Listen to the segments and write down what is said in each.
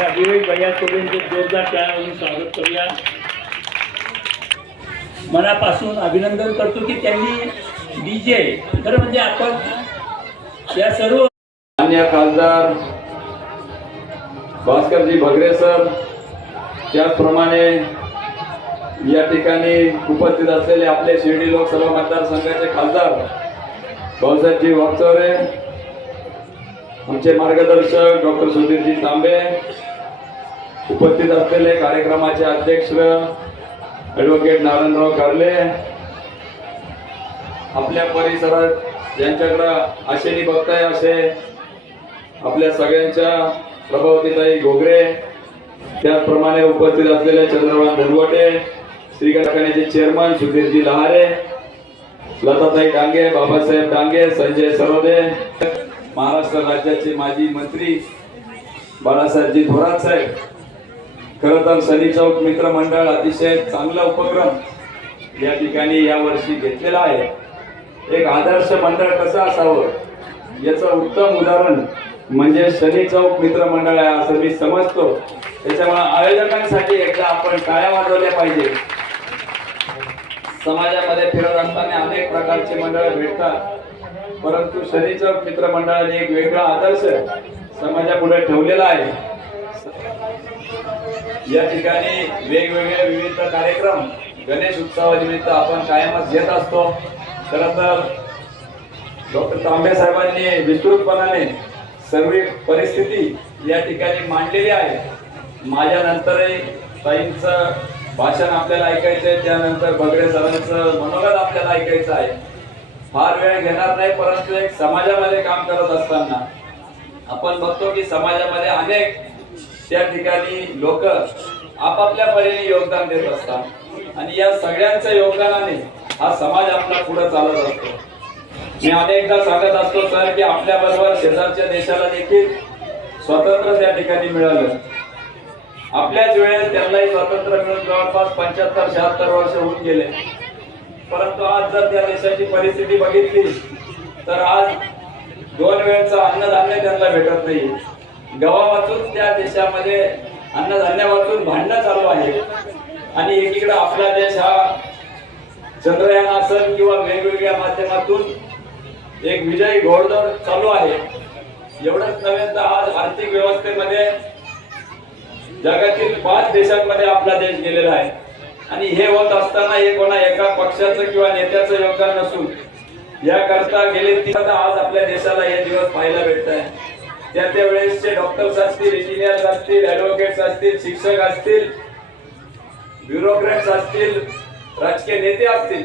जोरदार स्वागत मनापासून अभिनंदन करतो की त्यांनी डी जे म्हणजे आपण या सर्व मान्य खासदार भास्करजी भगरे सर त्याचप्रमाणे या ठिकाणी उपस्थित असलेले आपले शिर्डी लोकसभा मतदारसंघाचे खासदार भाऊसाहेबजी वाकचौरे आमचे मार्गदर्शक डॉक्टर सुधीरजी तांबे उपस्थित असलेले कार्यक्रमाचे अध्यक्ष ॲडव्होकेट नारायणराव कारले आपल्या परिसरात ज्यांच्याकडं आशेनी बघताय असे आपल्या सगळ्यांच्या प्रभावतीताई घोगरे त्याचप्रमाणे उपस्थित असलेले चंद्रभान धनवटे श्री कारखान्याचे चेअरमन सुधीरजी लहारे लताताई डांगे बाबासाहेब डांगे संजय सरोदे महाराष्ट्र राज्याचे माजी मंत्री बाळासाहेबजी थोरात साहेब खरं तर सनी चौक मित्रमंडळ अतिशय चांगला उपक्रम या ठिकाणी या वर्षी घेतलेला आहे एक आदर्श मंडळ कसं असावं याचं उत्तम उदाहरण म्हणजे शनी चौक मंडळ आहे असं मी समजतो त्याच्यामुळे आयोजकांसाठी एकदा आपण टाळ्या वाजवल्या पाहिजे समाजामध्ये फिरत असताना अनेक प्रकारचे मंडळ भेटतात परंतु शनी चौक मंडळाने एक वेगळा आदर्श समाजापुढे ठेवलेला आहे या ठिकाणी वेगवेगळे विविध कार्यक्रम गणेश उत्सवानिमित्त आपण कायमच घेत असतो खरंतर तर डॉक्टर तांबे साहेबांनी विस्तृतपणाने सर्व परिस्थिती या ठिकाणी मांडलेली आहे माझ्यानंतरही ताईंचं भाषण आपल्याला ऐकायचं आहे त्यानंतर बगडे सरांचं मनोगत आपल्याला ऐकायचं आहे फार वेळ घेणार नाही परंतु एक समाजामध्ये काम करत असताना आपण बघतो की समाजामध्ये अनेक त्या ठिकाणी लोक आपापल्या परीने योगदान देत असतात आणि या सगळ्यांच्या योगदानाने हा समाज आपला पुढे चालत असतो मी अनेकदा सांगत असतो सर की आपल्या बरोबर शेजारच्या देशाला देखील स्वतंत्र त्या ठिकाणी मिळालं आपल्याच वेळेस त्यांनाही स्वातंत्र्य मिळून जवळपास पंच्याहत्तर शहात्तर वर्ष होऊन गेले परंतु आज जर त्या देशाची परिस्थिती बघितली तर आज दोन वेळचं अन्नधान्य त्यांना भेटत नाही गव्हा वाचून त्या देशामध्ये अन्नधान्या वाचून भांडणं चालू आहे आणि एकीकडे आपला देश हा चंद्रयान असेल किंवा वेगवेगळ्या माध्यमातून एक विजयी घोडदौड चालू आहे एवढंच नव्हे तर आज आर्थिक व्यवस्थेमध्ये जगातील पाच देशांमध्ये आपला देश गेलेला आहे आणि हे होत असताना हे कोणा एका पक्षाचं किंवा नेत्याचं योगदान नसून याकरता गेले तिथं आज आपल्या देशाला हे दिवस पाहायला भेटत आहे त्या त्या त्यावेळेसचे डॉक्टर्स असतील इंजिनियर्स असतील ऍडव्होकेट्स असतील शिक्षक असतील ब्युरोक्रेट्स असतील राजकीय नेते असतील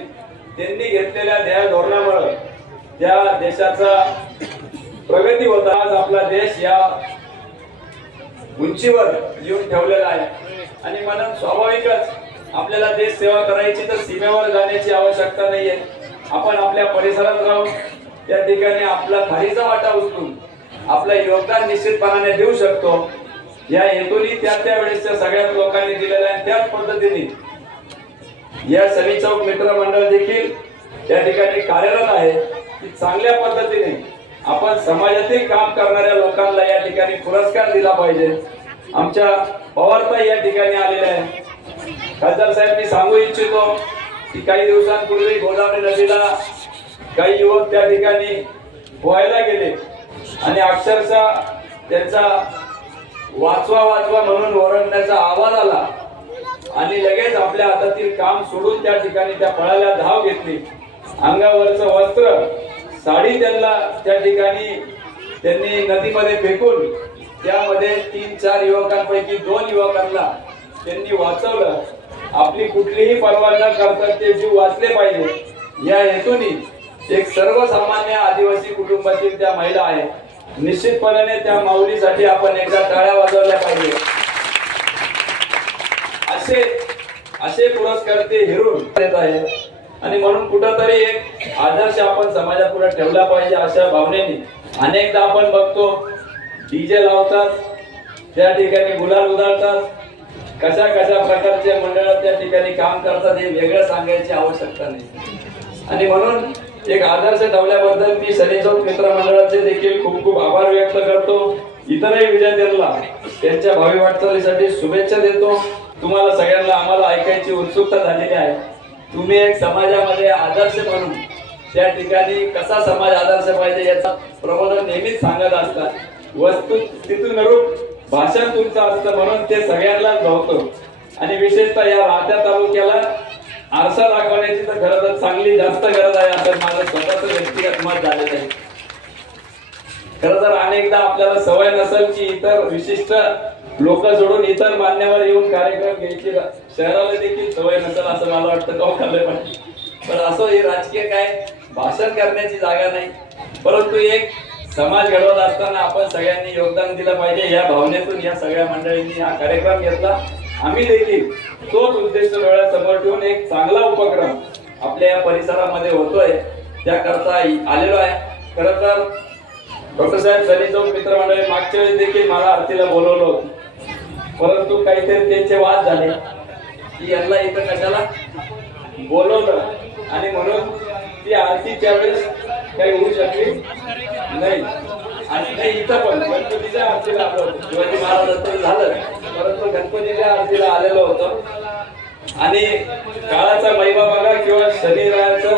त्यांनी घेतलेल्या न्याय धोरणामुळे ज्या देशाचा प्रगती होता आज आपला देश या उंचीवर येऊन ठेवलेला आहे आणि म्हणून स्वाभाविकच आपल्याला देश सेवा करायची तर सीमेवर जाण्याची आवश्यकता नाहीये आपण आपल्या परिसरात राहून त्या ठिकाणी आपला थारीचा वाटा उचलून आपलं योगदान निश्चितपणाने देऊ शकतो या हेतून त्या त्यावेळेसच्या सगळ्या लोकांनी दिलेल्या आहे त्याच पद्धतीने या सनी चौक मित्रमंडळ देखील त्या ठिकाणी कार्यरत आहे की चांगल्या पद्धतीने आपण समाजातील काम करणाऱ्या लोकांना या ठिकाणी पुरस्कार दिला पाहिजे आमच्या पवारता या ठिकाणी आलेल्या आहेत खासदार साहेब मी सांगू इच्छितो की काही दिवसांपूर्वी गोदावरी नदीला काही युवक त्या ठिकाणी पोहायला गेले आणि अक्षरशः त्यांचा वाचवा वाचवा म्हणून ओरडण्याचा आवाज आला आणि लगेच आपल्या हातातील काम सोडून त्या ठिकाणी त्या फळाला धाव घेतली अंगावरचं वस्त्र साडी त्यांना त्या ठिकाणी त्यांनी नदीमध्ये फेकून त्यामध्ये तीन चार युवकांपैकी दोन युवकांना त्यांनी वाचवलं आपली कुठलीही परवा न करता ते जीव वाचले पाहिजे या हेतूनी एक सर्वसामान्य आदिवासी कुटुंबातील त्या महिला आहेत निश्चितपणे त्या माऊलीसाठी आपण एकदा टाळ्या वाजवल्या पाहिजे असे असे पुरस्कारते हिरून येत आहे आणि म्हणून कुठंतरी एक आदर्श आपण समाजापुढे ठेवला पाहिजे अशा भावनेने अनेकदा आपण बघतो डीजे लावतात त्या ठिकाणी गुलाल उधळतात कशा कशा प्रकारचे मंडळ त्या ठिकाणी काम करतात हे वेगळं सांगायची आवश्यकता नाही आणि म्हणून एक आदर्श ठेवल्याबद्दल मी सनीचौक मित्रमंडळाचे देखील खूप खूप आभार व्यक्त करतो इतरही विद्यार्थ्यांना त्यांच्या भावी वाटचालीसाठी शुभेच्छा देतो तुम्हाला सगळ्यांना आम्हाला ऐकायची उत्सुकता झालेली आहे तुम्ही एक समाजामध्ये आदर्श म्हणून त्या ठिकाणी कसा समाज आदर्श पाहिजे याचा प्रबोधन नेहमीच सांगत असतात वस्तू तिथून रूप भाषण तुमचं असतं म्हणून ते सगळ्यांना भावतो आणि विशेषतः या राहत्या तालुक्याला आरसा दाखवण्याची तर खरं तर चांगली जास्त गरज आहे असं माझं स्वतःच व्यक्तिगत मत झालेलं आहे खरं तर अनेकदा आपल्याला सवय नसेल की इतर विशिष्ट लोक जोडून इतर मान्यवर येऊन कार्यक्रम घ्यायची शहराला देखील सवय नसेल असं मला वाटतं का खाल्लं पण असं हे राजकीय काय भाषण करण्याची जागा नाही परंतु एक समाज घडवत असताना आपण सगळ्यांनी योगदान दिलं पाहिजे या भावनेतून या सगळ्या मंडळींनी हा कार्यक्रम घेतला आम्ही देखील तोच उद्देश डोळ्यासमोर ठेवून एक चांगला उपक्रम आपल्या या परिसरामध्ये होतोय त्याकरता आलेलो आहे खर तर डॉक्टर साहेब सनी चौक मित्रमंडळी मागच्या वेळेस देखील मला आरतीला बोलवलो परंतु काहीतरी त्यांचे वाद झाले की यांना इथं कशाला बोलवलं आणि म्हणून ती आरती त्यावेळेस काही होऊ शकली नाही आणि ते इथं पण गणपतीच्या आरतीला शिवाजी महाराजांचं झालं परंतु गणपतीच्या आरतीला आलेलो होतो आणि काळाचा महिमा बघा किंवा शरीराचा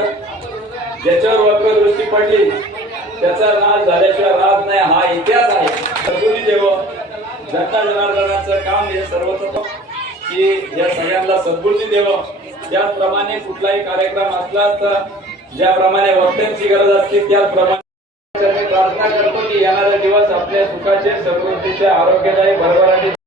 ज्याच्यावर वक्र दृष्टी पडली त्याचा नाश झाल्याशिवाय राहत नाही हा इतिहास आहे सद्गुरी देव जनता जनार्दनाचं काम हे सर्वच की या सगळ्यांना सद्गुरुजी देव त्याचप्रमाणे कुठलाही कार्यक्रम असला तर ज्याप्रमाणे वक्त्यांची गरज असते त्याचप्रमाणे प्रार्थना करतो की येणारा दिवस आपल्या सुखाचे समृद्धीचे आरोग्यदायी भरभराटी